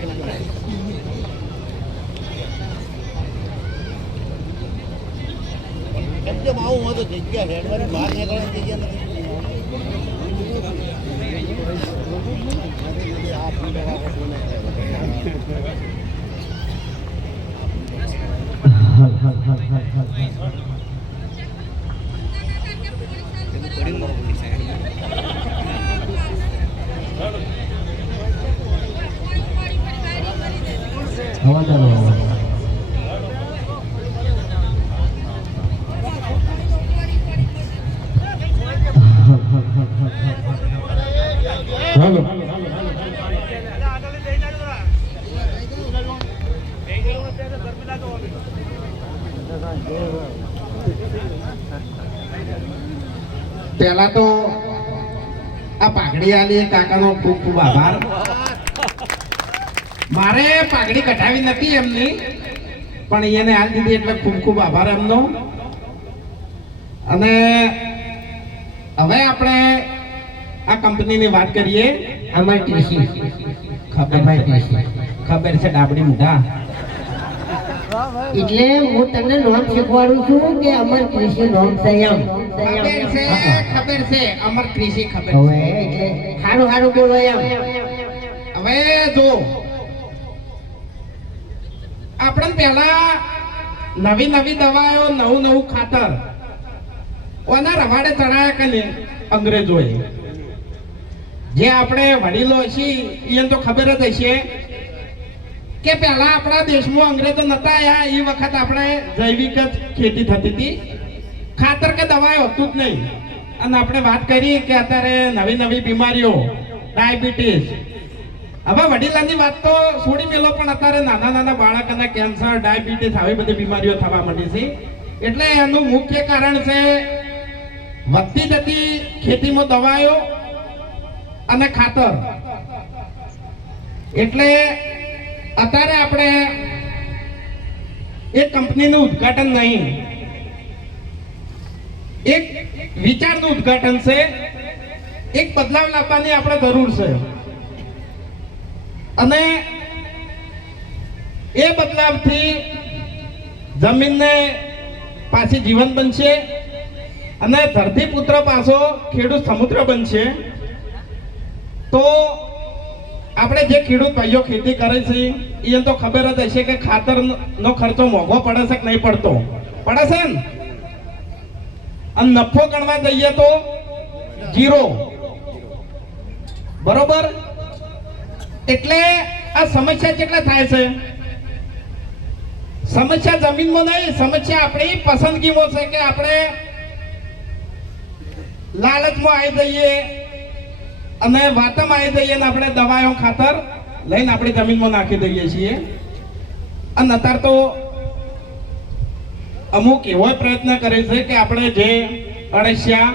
કેમ આવું હોય તો જગ્યા હેડવાની બહાર નીકળવાની જગ્યા નથી. હાલો પેલા તો આ પાઘડી આલી કાકાનો ખૂબ ખૂબ આભાર. મારે પાઘડી કઢાવી નથી એમની, પણ એને હાલ દીધી એટલે ખૂબ ખૂબ આભાર એમનો. અને હવે આપણે આ કંપનીની વાત કરીએ. અમર કૃષિ ખબર છે ડાબડી મોઢા. એટલે હું તમને નામ શીખવાડું છું કે અમર કૃષિ નામ સંયમ. ખબર છે અમર કૃષિ ખબર હવે એટલે સારું સારું બોલો એમ. હવે જો આપણે પહેલા નવી નવી દવાઓ નવું નવું ખાતર ઓના રવાડે ચડાયા કે ને અંગ્રેજોએ. જે આપણે વડીલો છીએ એને તો ખબર જ હશે કે પહેલા આપણા દેશમાં અંગ્રેજો નતા આવ્યા એ વખત આપણે જૈવિક જ ખેતી થતી હતી, ખાતર કે દવાઓ હતું જ નહીં. અને આપણે વાત કરી કે અત્યારે નવી નવી બીમારીઓ, ડાયાબિટીસ, હવે વડીલાની વાત તો છોડી મેલો, પણ અત્યારે નાના નાના બાળકોને કેન્સર, ડાયાબિટીસ આવી બધી બીમારીઓ થવા માંડી છે. એટલે એનું મુખ્ય કારણ છે વધતી જતી ખેતીમાં દવાઓ અને ખાતર. એટલે અત્યારે આપણે એક કંપનીનું ઉદ્ઘાટન નહીં, એક વિચારનું ઉદ્ઘાટન છે. એક બદલાવ લાવવાની આપણે જરૂર છે અને એ બદલાવથી જમીનને પાછી જીવન બનશે અને ધરતીપુત્ર પાછો ખેડૂત સમુદ્ર બનશે. તો આપણે જે ખેડૂત ભાઈઓ ખેતી કરે છે એને તો ખબર જ હશે કે ખાતરનો ખર્ચો મોંઘો પડે છે કે નહીં પડતો? પડે છે ને. અને નફો ગણવા જઈએ તો 0, બરોબર. એટલે આ સમસ્યા કેટલા થાય છે? સમસ્યા જમીનમાં નહીં, સમસ્યા આપણી પસંદગીમાં છે કે આપણે લાલચમાં આવી જઈએ અને વાતમાં આવી જઈએ ને આપણે દવાઓ ખાતર લઈને આપણી જમીનમાં નાખી દઈએ છીએ. અને અત્યારે તો અમુક એવો પ્રયત્ન કરે છે કે આપણે જે અળસિયા,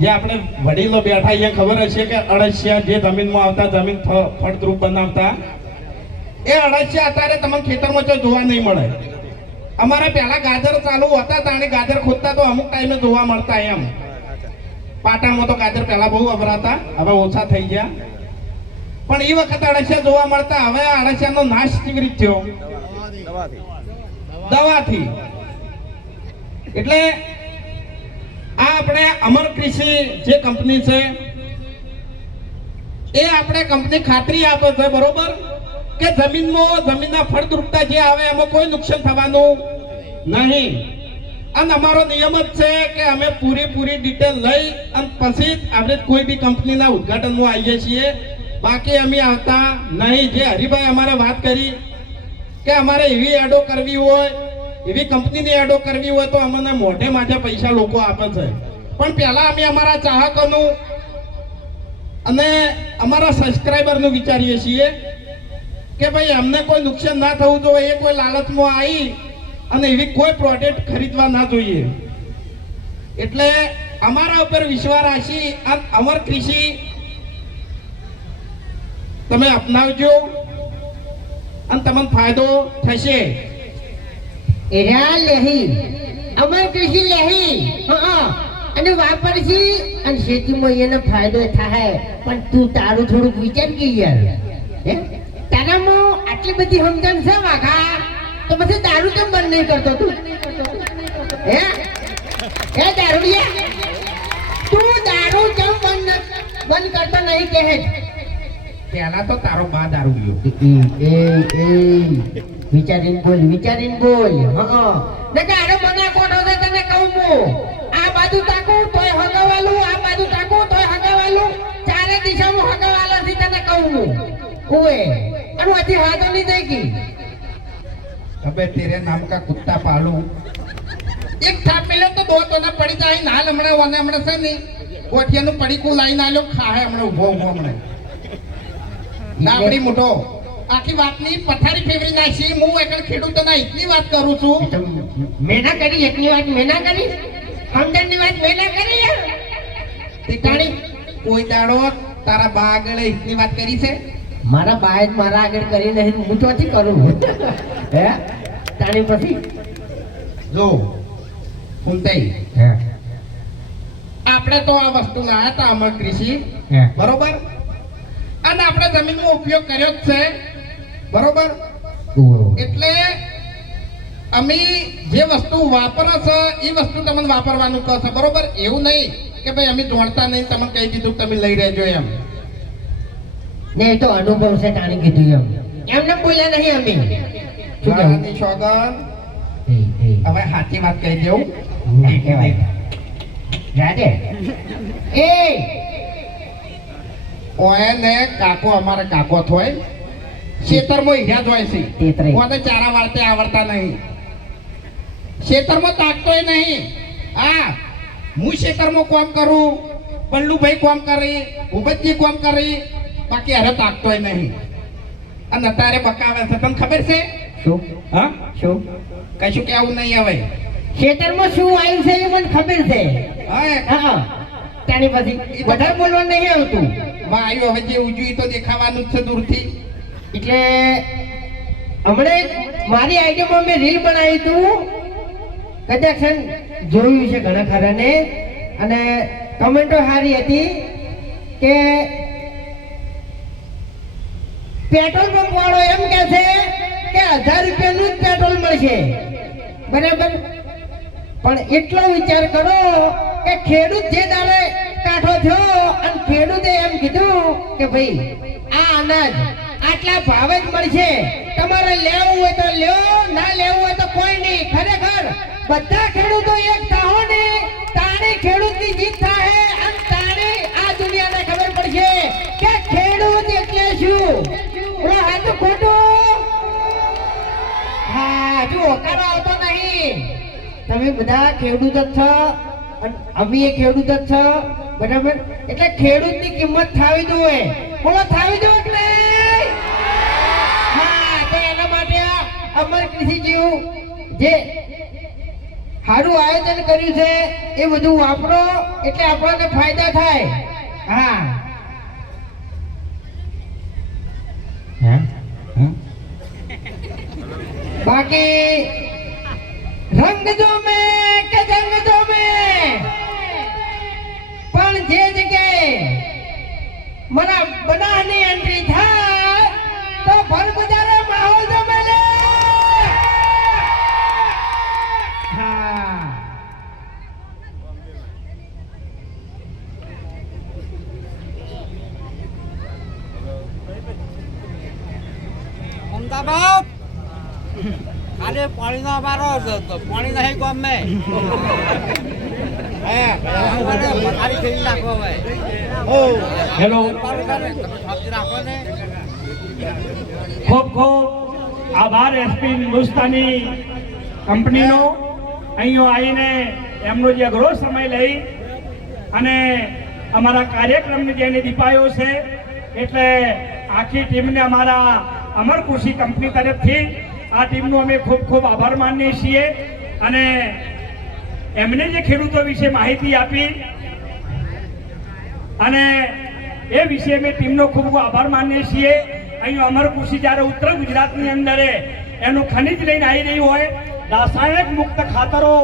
જે આપણે વડીલો બેઠા અહીંયા ખબર હશે કે અળસિયા જે જમીનમાં આવતા, જમીન ફળદ્રુપ બનાવતા, એ અળસિયા અત્યારે તમને ખેતરમાં તો જોવા નહીં મળે. અમારે પહેલા ગાજર ચાલુ હતા તાણે ગાજર ખોદતા તો અમુક ટાઈમે જોવા મળતા. એમ પાટણમાં તો ગાજર પહેલા બહુ વપરાતા, હવે ઓછા થઈ ગયા. પણ એ વખત અળસિયા જોવા મળતા. હવે અળસિયાનો નાશ કેવી રીતે થયો? દવાથી. એટલે આ આપણે અમર કૃષિ જે કંપની છે એ આપણે કંપની ખાતરી આપે છે, બરોબર, કે જમીનના ફળદ્રુપતા જે આવે એમાં કોઈ નુકસાન થવાનું નહીં. અને અમારો નિયમ જ છે કે અમે પૂરી ડિટેલ લઈ અને પછી આપણે કોઈ બી કંપનીના ઉદ્ઘાટનમાં આવીએ છીએ. બાકી અમે આવતા નહીં. જે હરિભાઈ અમારે વાત કરી કે અમારે એવી એડો કરવી હોય, એવી કંપનીની એડો કરવી હોય તો અમને મોઢે માથે પૈસા લોકો આપે છે. પણ પહેલા અમે અમારા ચાહકોનું અને અમારા સબસ્ક્રાઈબરનું વિચારીએ છીએ કે ભાઈ અમને કોઈ નુકસાન ના થવું જોઈએ. એ કોઈ લાલચમાં આવી અને એવી કોઈ પ્રોડક્ટ ખરીદવા ના જોઈએ. એટલે અમારા ઉપર વિશ્વાસ રાખી અને અમર કૃષિ તમે અપનાવજો અને તમને ફાયદો થશે. એરા લેહી અમર કૃષિ લેહી અને વાપરશી અને ખેતીમાં એને ફાયદો થાય. પણ તું તારું થોડુંક વિચાર કે યાર, તારા આટલી બધી સમજણ છે વાઘા તો પછી દારૂ કેમ બંધ નહીં કરતો તું હે દારૂડિયા તું દારૂ કેમ બંધ કરતો નહીં કહે પહેલા તો તારો બા દારૂ પીયો. વિચારીને બોલ હા ને કે આરો બના કોઠો છે તને કહું હું આ બાજુ તાકું તોય હગાવાલું આ બાજુ તાકું તોય હગાવાલું ચારે દિશામાં હગાવાલા થી તને કહું હું ઓએ અને હજી હાથો નહીં દઈ ગઈ અબે તેરે નામ કા કુત્તા પાલું. એક થાપ મેલે તો દો તો ના પડી જાય નાલ હમણાં છે ને કોઠિયાનું પડીકું લાઈન આલ્યો ખાહે હમણાં ઊભો હમણાં નાબડી મોટો આખી વાતની પથારી ફેરવી નાખી. હું એકલ ખેડૂતોના હિતની વાત કરું છું. મેના કરી એકની વાત મેના કરી સમજણની વાત મેના કરી ટીકાણી કોઈ દાડો તારા બા આગળ હિતની વાત કરી છે? મારા બાએ જ મારા આગળ કરી નહીં હું ચોથી કરું હે તાણી પછી જો ફૂલતાઈ આપણે તો આ વસ્તુ ના હતા અમર કૃષિ બરોબર અને આપણે જમીનનો ઉપયોગ કર્યો જ છે બરોબર. એટલે અમે જે વસ્તુ વાપરો છે એ વસ્તુ તમને વાપરવાનું કહો છો બરોબર. એવું નહીં કે ભાઈ અમે જોડતા નહીં તમને કહી દીધું તમે લઈ રહેજો એમ. ને તો અનુભવ છે તાણી કીધું એમને બોલ્યા નહીં અમે શું ગાળાની સોગંદ હવે સાચી વાત કહી દેવું ના કહેવાય રાધે એ ઓય ને કાકો અમારે કાકો થોય ખેતરમાં હીરા જોય છે ઓને ચારા વાળતે આવડતા નહીં ખેતરમાં તાકતોય નહીં. હા હું ખેતરમાં કામ કરું પલ્લુભાઈ કામ કરી ભૂપતજી કામ કરી બાકી અરે તાકતોય નહીં અને અત્યારે બકાવે છે તમને ખબર છે શું હા શું કશું કેવું નહીં હવે ખેતરમાં શું આવ્યું છે એ મને ખબર છે હા ત્યાંની પછી વધારે બોલવાનું નહીં આવતું માં આવ્યું હવે જે ઉજવી તો દેખાવાનું જ છે દૂરથી. એટલે હમણાં મારી આઈડિયામાં મેં રીલ બનાવી હતું કદાચ છે ને જોયું છે ઘણા ખરાને અને કમેન્ટો સારી હતી કે પેટ્રોલ પંપ વાળો એમ કે છે કે 1000 રૂપિયાનું જ પેટ્રોલ મળશે બરાબર પણ એટલો વિચાર કરો કે ખેડૂત જે દાડે કાઠો થયો અને ખેડૂતે એમ કીધું કે ભાઈ આ અનાજ આટલા ભાવે જ મળશે તમારે લેવું હોય તો લ્યો ના લેવું હોય તો કોઈ નહીં. ખરેખર બધા ખેડૂતો એક થાઓ ને તાણી ખેડૂતની જીત થાય અને તાણી આ દુનિયાને ખબર પડશે કે ખેડૂત એટલે શું. ઓલો હાચું ખોટું હા જો હોકારો આવતો નહીં. તમે બધા ખેડૂત જ છો અને અમે એ ખેડૂત જ છો બરાબર. એટલે ખેડૂતની કિંમત થાવી જોઈએ બોલો થાવી જોઈએ કે નહીં? હા તો એના માટે આ અમર કૃષિ જેવું જે સારું આયોજન કર્યું છે એ બધું વાપરો એટલે આપણને ફાયદા થાય. હા બાકી રંગ જો મેં કે જંગ જો મેં પણ જે જગ્યાએ મારા બનાની એન્ટ્રી થાય તો ભર બજારે માહોલ જમે લે. હા અમદાવાદ ખાલી પાણીનો અમારો હતો તો પાણી નહીં ગમે પથારી ફેરી નાખો હેલો રાખો ને ખૂબ ખૂબ આભાર એસપી હિન્દુસ્તાની કંપનીનો અહીં આવીને એમનો જે અઘરો સમય લઈ અને અમારા કાર્યક્રમને જેને દીપાયો છે એટલે આખી ટીમને અમારા અમર કૃષિ કંપની તરફથી આ ટીમનો અમે ખૂબ ખૂબ આભાર માનીએ છીએ અને એમને જે ખેડૂતો વિશે માહિતી આપી અને એ વિશે અમે ટીમનો ખૂબ ખૂબ આભાર માનીએ છીએ. અહીં અમર કૃષિ જ્યારે ઉત્તર ગુજરાતની અંદર એનું ખનિજ લઈને આવી રહ્યું હોય રાસાયણિક મુક્ત ખાતરો